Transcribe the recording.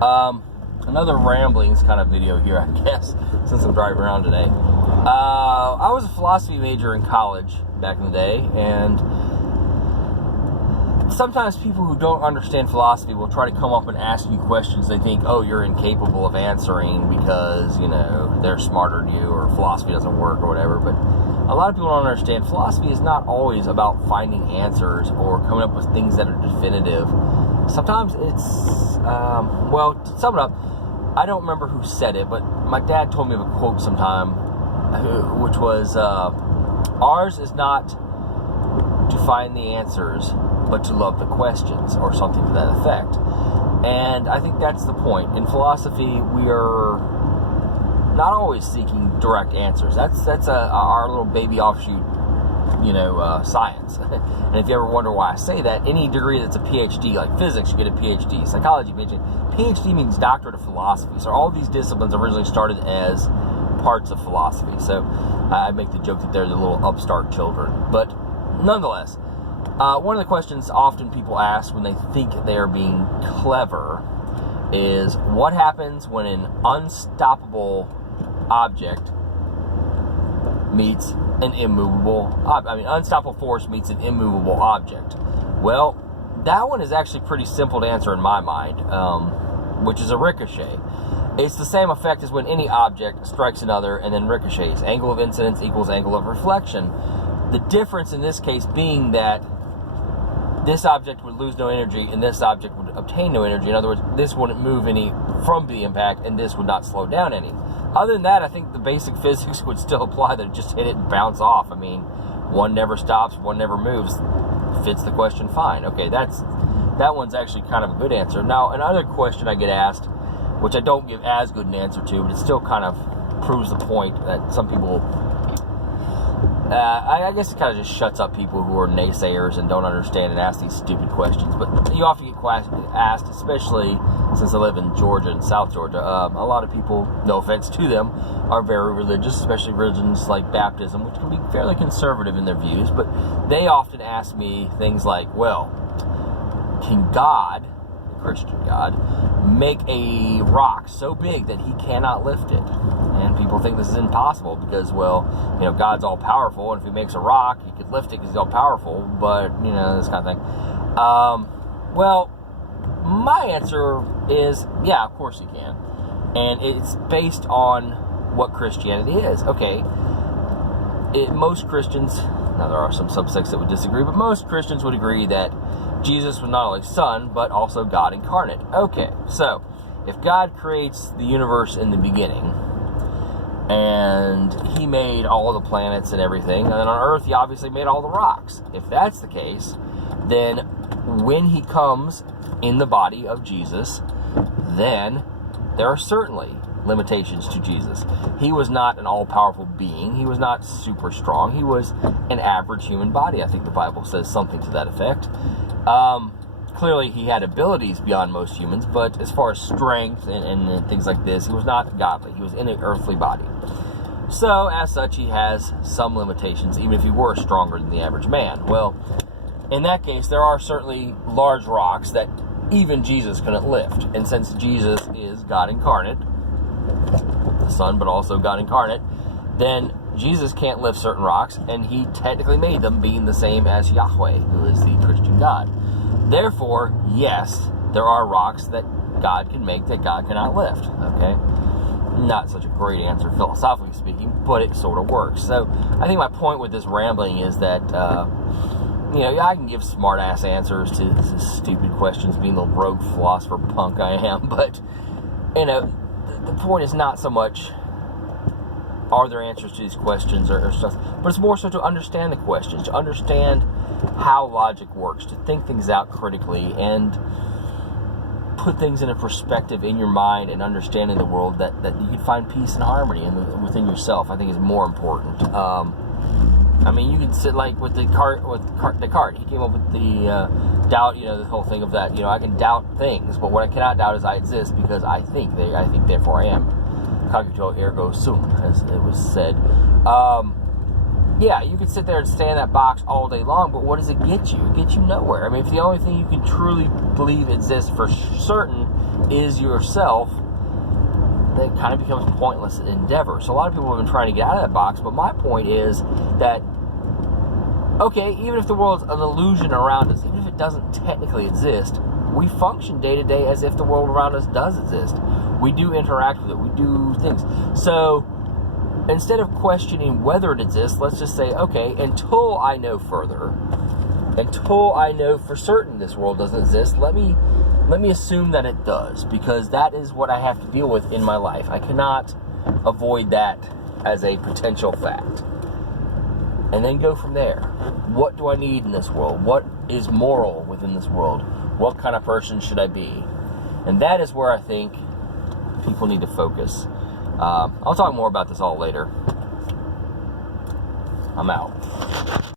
Another ramblings kind of video here, I guess, since I'm driving around today. I was a philosophy major in college back in the day, and sometimes people who don't understand philosophy will try to come up and ask you questions they think, oh, you're incapable of answering because, they're smarter than you, or philosophy doesn't work or whatever. But a lot of people don't understand philosophy is not always about finding answers or coming up with things that are definitive. Sometimes it's, to sum it up, I don't remember who said it, but my dad told me of a quote sometime, which was, ours is not to find the answers, but to love the questions, or something to that effect. And I think that's the point. In philosophy, we are not always seeking direct answers. That's our little baby offshoot, science. And if you ever wonder why I say that, any degree that's a PhD, like physics, you get a PhD, psychology, PhD means doctorate of philosophy. So all these disciplines originally started as parts of philosophy. So I make the joke that they're the little upstart children. But nonetheless, one of the questions often people ask when they think they are being clever is, what happens when an unstoppable object meets an immovable unstoppable force meets an immovable object? Well, that one is actually pretty simple to answer in my mind, which is a ricochet. It's the same effect as when any object strikes another and then ricochets. Angle of incidence equals angle of reflection. The difference in this case being that this object would lose no energy and this object would obtain no energy. In other words, this wouldn't move any from the impact and this would not slow down any. Other than that, I think the basic physics would still apply, that it just hit it and bounce off. I mean, one never stops, one never moves. Fits the question fine. Okay, that one's actually kind of a good answer. Now, another question I get asked, which I don't give as good an answer to, but it still kind of proves the point that some people, I guess it kind of just shuts up people who are naysayers and don't understand and ask these stupid questions. But you often get asked, especially since I live in Georgia and South Georgia, a lot of people, no offense to them, are very religious, especially religions like Baptism, which can be fairly conservative in their views. But they often ask me things like, well, can God, Christian God, make a rock so big that he cannot lift it? And people think this is impossible because, God's all powerful, and if he makes a rock, he could lift it because he's all powerful, but, this kind of thing. My answer is, yeah, of course he can. And it's based on what Christianity is. Okay, most Christians, now there are some subsects that would disagree, but most Christians would agree that Jesus was not only Son, but also God incarnate. Okay, so if God creates the universe in the beginning, and he made all the planets and everything, and then on Earth he obviously made all the rocks. If that's the case, then when he comes in the body of Jesus, then there are certainly limitations to Jesus. He was not an all-powerful being. He was not super strong. He was an average human body. I think the Bible says something to that effect. Clearly, he had abilities beyond most humans, but as far as strength and things like this, he was not godly. He was in an earthly body. So, as such, he has some limitations, even if he were stronger than the average man. Well, in that case, there are certainly large rocks that even Jesus couldn't lift. And since Jesus is God incarnate, the Son, but also God incarnate, then Jesus can't lift certain rocks, and he technically made them, being the same as Yahweh, who is the Christian God. Therefore, yes, there are rocks that God can make that God cannot lift. Okay? Not such a great answer, philosophically speaking, but it sort of works. So, I think my point with this rambling is that, I can give smart-ass answers to stupid questions, being the rogue philosopher punk I am, but, the point is not so much, are there answers to these questions or stuff, but it's more so to understand the questions, to understand how logic works, to think things out critically, and put things in a perspective in your mind and understanding the world that you can find peace and harmony within yourself. I think is more important. You can sit like with Descartes. He came up with the doubt, the whole thing of that. I can doubt things, but what I cannot doubt is I exist because I think. I think, therefore I am. Cogito ergo sum, as it was said. You can sit there and stay in that box all day long, but what does it get you? It gets you nowhere. If the only thing you can truly believe exists for certain is yourself, then it kind of becomes a pointless endeavor. So a lot of people have been trying to get out of that box, but my point is that, okay, even if the world's an illusion around us, even if it doesn't technically exist, we function day to day as if the world around us does exist. We do interact with it. We do things. So instead of questioning whether it exists, let's just say, okay, until I know further, until I know for certain this world doesn't exist, let me assume that it does, because that is what I have to deal with in my life. I cannot avoid that as a potential fact. And then go from there. What do I need in this world? What is moral within this world? What kind of person should I be? And that is where I think people need to focus. I'll talk more about this all later. I'm out.